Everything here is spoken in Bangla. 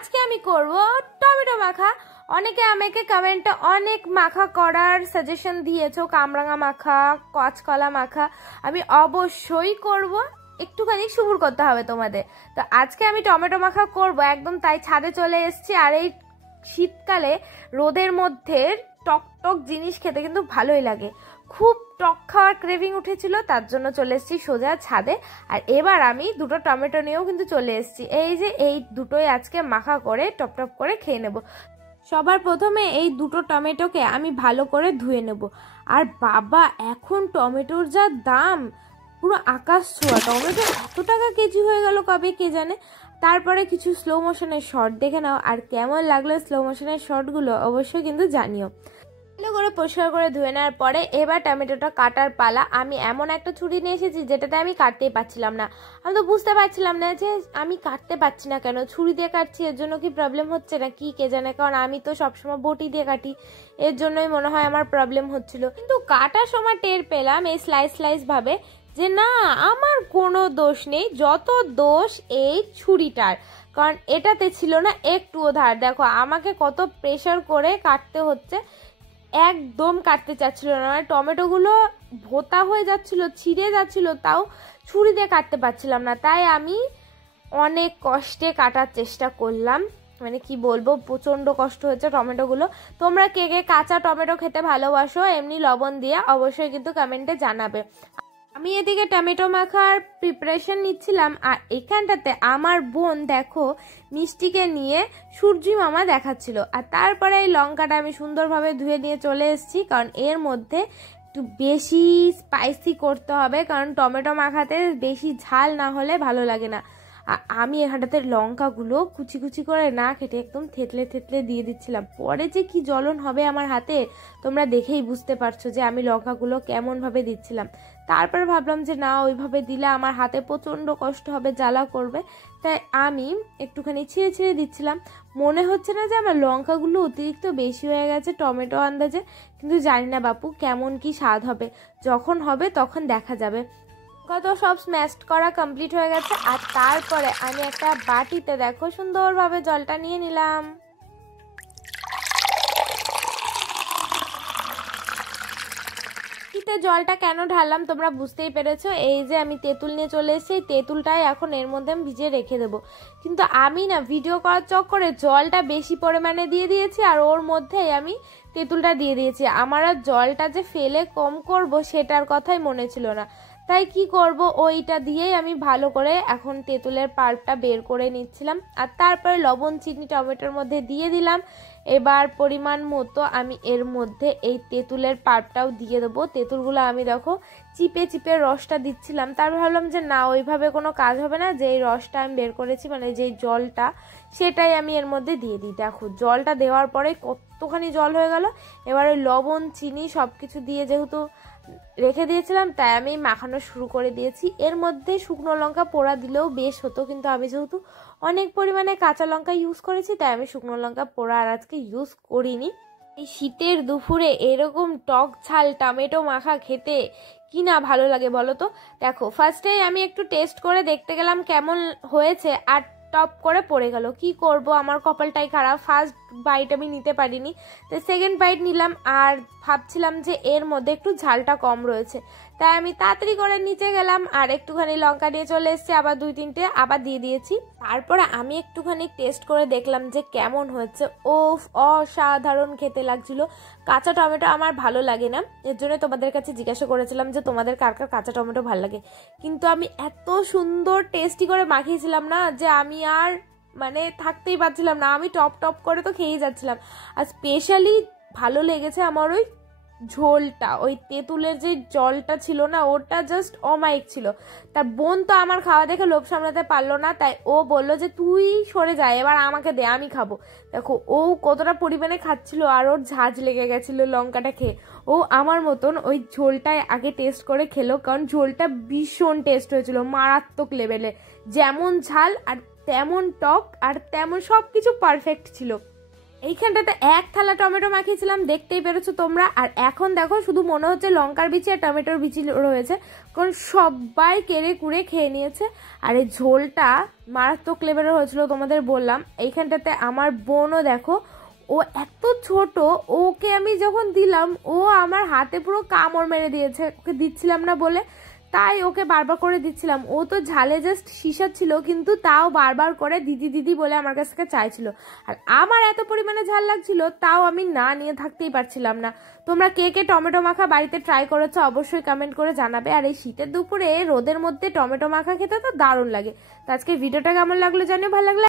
আজকে আমি করব টমেটো মাখা। অনেকে আমাকে কমেন্টে অনেক মাখা করার সাজেশন দিয়েছো, কামরাঙা মাখা, কাঁচকলা মাখা। আমি অবশ্যই করব, একটুখানি সবুর করতে হবে তোমাদের। তো আজকে আমি টমেটো মাখা করব একদম, তাই ছাদে চলে এসেছি। আর এই শীতকালে রোদের মধ্যে টক টক জিনিস খেতে কিন্তু ভালোই লাগে। খুব টক খাওয়ার ক্রেভিং উঠেছিল, তার জন্য চলে এসেছি সোজা ছাদে। আর এবার আমি দুটো টমেটো নিয়েও কিন্তু চলে এসেছি। এই যে এই দুটোই আজকে মাখা করে টপ টপ করে খেয়ে নেব। সবার প্রথমে এই দুটো টমেটোকে আমি ভালো করে ধুয়ে নেব। আর বাবা, এখন টমেটোর যা দাম, পুরো আকাশ ছোঁয়া। টমেটো এত টাকা কেজি হয়ে গেল কবে কে জানে। তারপরে কিছু স্লো মোশনের শর্ট দেখে নাও, আর কেমন লাগলো স্লো মোশনের শর্টগুলো অবশ্যই কিন্তু জানিও। ভালো করে পরিষ্কার করে ধুয়ে নেওয়ার পরে এবার টমেটোটা কাটার পালা। আমি এমন একটা ছুরি নিয়ে এসেছি যেটাতে আমি কাটতেই পারছিলাম না। আমি তো বুঝতে পারছিলাম না যে আমি কাটতে পারছি না কেন, ছুরি দিয়ে কাটছি এর জন্য কি প্রবলেম হচ্ছে না কি কে জানে, কারণ আমি তো সবসময় বটি দিয়ে কাটি, এর জন্যই মনে হয় আমার প্রবলেম হচ্ছিল। কিন্তু কাটার সময় টের পেলাম এই স্লাইস স্লাইস ভাবে যে না, আমার কোনো দোষ নেই, যত দোষ এই ছুরিটার। কারণ এটাতে ছিল না একটুও ধার। দেখো আমাকে কত প্রেশার করে কাটতে হচ্ছে, একদম কাটতে চাচ্ছিল না। মানে টমেটোগুলো ভোতা হয়ে যাচ্ছিল, ছিঁড়ে যাচ্ছিল, তাও ছুরি দিয়ে কাটতে পারছিলাম না। তাই আমি অনেক কষ্টে কাটার চেষ্টা করলাম। মানে কি বলবো, প্রচন্ড কষ্ট হচ্ছে টমেটোগুলো। তোমরা কে কে কাঁচা টমেটো খেতে ভালোবাসো এমনি লবণ দিয়ে, অবশ্যই কিন্তু কমেন্টে জানাবে। আমি এদিকে টমেটো মাখার প্রিপারেশন নিচ্ছিলাম, আর এখানটাতে আমার বোন দেখো মিষ্টিকে নিয়ে সূর্যি মামা দেখাচ্ছিল। আর তারপরে এই লঙ্কাটা আমি সুন্দরভাবে ধুয়ে নিয়ে চলে এসেছি, কারণ এর মধ্যে একটু বেশি স্পাইসি করতে হবে, কারণ টমেটো মাখাতে বেশি ঝাল না হলে ভালো লাগে না। আর আমি এখানটাতে লঙ্কাগুলো কুচি কুচি করে না কেটে একদম থেতলে থেতলে দিয়ে দিচ্ছিলাম। পরে যে কি জ্বলন হবে আমার হাতে তোমরা দেখেই বুঝতে পারছো যে আমি লঙ্কাগুলো কেমনভাবে দিচ্ছিলাম। তারপর ভাবলাম যে না, ওইভাবে দিলে আমার হাতে প্রচণ্ড কষ্ট হবে, জ্বালা করবে, তাই আমি একটুখানি ছিঁড়ে ছিঁড়ে দিচ্ছিলাম। মনে হচ্ছে না যে আমার লঙ্কাগুলো অতিরিক্ত বেশি হয়ে গেছে টমেটো আন্দাজে, কিন্তু জানি না বাপু কেমন কি স্বাদ হবে, যখন হবে তখন দেখা যাবে। তো সব স্ম্যাশড করা কমপ্লিট হয়ে গেছে। আর তারপরে আমি একটা বাটিতে দেখো সুন্দরভাবে জলটা নিয়ে নিলাম। জলটা কেন ঢাললাম তোমরা বুঝতেই পেরেছো। এই যে আমি তেঁতুল নিয়ে চলে এসেছি, এই তেঁতুলটাই এখন এর মধ্যে আমি ভিজিয়ে রেখে দেবো। কিন্তু আমি না ভিডিও করার চক্করে জলটা বেশি পরিমাণে দিয়ে দিয়েছি, আর ওর মধ্যেই আমি তেঁতুলটা দিয়ে দিয়েছি। আমার আর জলটা যে ফেলে কম করব সেটার কথাই মনে ছিল না, তাই কি করব, ওইটা দিয়েই আমি ভালো করে এখন তেঁতুলের পাল্পটা বের করে নিচ্ছিলাম। আর তারপরে লবণ চিনি টমেটোর মধ্যে দিয়ে দিলাম। এবার পরিমাণ মতো আমি এর মধ্যে এই তেঁতুলের পাল্পটাও দিয়ে দেবো। তেঁতুলগুলো আমি দেখো চিপে চিপে রসটা দিচ্ছিলাম। তারপর ভাবলাম যে না, ওইভাবে কোনো কাজ হবে না, যেই রসটা আমি বের করেছি মানে যেই জলটা সেটাই আমি এর মধ্যে দিয়ে দিই। দেখো জলটা দেওয়ার পরে কতখানি জল হয়ে গেল। এবার ওই লবণ চিনি সব কিছু দিয়ে যেহেতু রেখে দিয়েছিলাম, তাই আমি মাখানো শুরু করে দিয়েছি। এর মধ্যে শুকনো লঙ্কা পোড়া দিলেও বেশ হতো, কিন্তু আমি যেহেতু অনেক পরিমাণে কাঁচা লঙ্কা ইউজ করেছি তাই আমি শুকনো লঙ্কা পোড়া আর আজকে ইউজ করিনি। এই শীতের দুপুরে এরকম টক ঝাল টমেটো মাখা খেতে কি না ভালো লাগে বলো তো। দেখো ফার্স্টে আমি একটু টেস্ট করে দেখতে গেলাম কেমন হয়েছে, আর টপ করে পড়ে গেল। কি করব, আমার কপালটাই খারাপ, ফার্স্ট বাইট আমি নিতে পারিনি, তো সেকেন্ড বাইট নিলাম। আর ভাবছিলাম যে এর মধ্যে একটু ঝালটা কম রয়েছে, তাই আমি তাড়াতাড়ি করে নিচে গেলাম আর একটুখানি লঙ্কা নিয়ে চলে এসেছি, আবার 2-3টে আবার দিয়ে দিয়েছি। তারপরে আমি একটুখানি টেস্ট করে দেখলাম যে কেমন হয়েছে। ওফ, অসাধারণ খেতে লাগছিল। কাঁচা টমেটো আমার ভালো লাগে না, এর জন্য তোমাদের কাছে জিজ্ঞাসা করেছিলাম যে তোমাদের কার কার কাঁচা টমেটো ভালো লাগে। কিন্তু আমি এত সুন্দর টেস্টি করে মাখিয়েছিলাম না যে আমি আর মানে থাকতেই পারছিলাম না, আমি টপ টপ করে তো খেয়েই যাচ্ছিলাম। আর স্পেশালি ভালো লেগেছে আমার ওই ঝোলটা, ওই তেঁতুলের যে জলটা ছিল না ওটা জাস্ট অমায়িক ছিল। তার বোন তো আমার খাওয়া দেখে লোভ সামলাতে পারলো না, তাই ও বললো যে তুই সরে যা, এবার আমাকে দে, আমি খাবো। দেখো ও কতটা পরিমাণে খাচ্ছিল, আর ওর ঝাঁঝ লেগে গেছিলো লঙ্কাটা খেয়ে। ও আমার মতন ওই ঝোলটায় আগে টেস্ট করে খেলো, কারণ ঝোলটা ভীষণ টেস্ট হয়েছিল, মারাত্মক লেভেলে। যেমন ঝাল আর তেমন টক আর তেমন সব কিছু পারফেক্ট ছিল। এইখানটাতে এক থালা টমেটো মাখিয়েছিলাম, দেখতেই পেরেছো তোমরা। আর এখন দেখো শুধু মনে হচ্ছে লঙ্কার বিচি আর টমেটোর বিচি রয়েছে, কারণ সবাই কেড়ে কুড়ে খেয়ে নিয়েছে। আর এই ঝোলটা মারাত্মক লেভেলের হয়েছিল, তোমাদের বললাম। এইখানটাতে আমার বোনও দেখো, ও এত ছোট, ওকে আমি যখন দিলাম ও আমার হাতে পুরো কামড় মেরে দিয়েছে, ওকে দিচ্ছিলাম না বলে, তাই ওকে বারবার করে দিচ্ছিলাম। ও তো ঝালে জাস্ট শিশা ছিল, কিন্তু তাও বারবার করে দিদি দিদি বলে আমার কাছ থেকে চাইছিল। আর আমার এত পরিমাণে ঝাল লাগছিল, তাও আমি না নিয়ে থাকতেই পারছিলাম না। তোমরা কে কে টমেটো মাখা বাড়িতে ট্রাই করেছো অবশ্যই কমেন্ট করে জানাবে। আর এই শীতের দুপুরে রোদের মধ্যে টমেটো মাখা খেতে তো দারুণ লাগে। তো আজকে ভিডিওটা কেমন লাগলো জানিও, ভালো লাগলে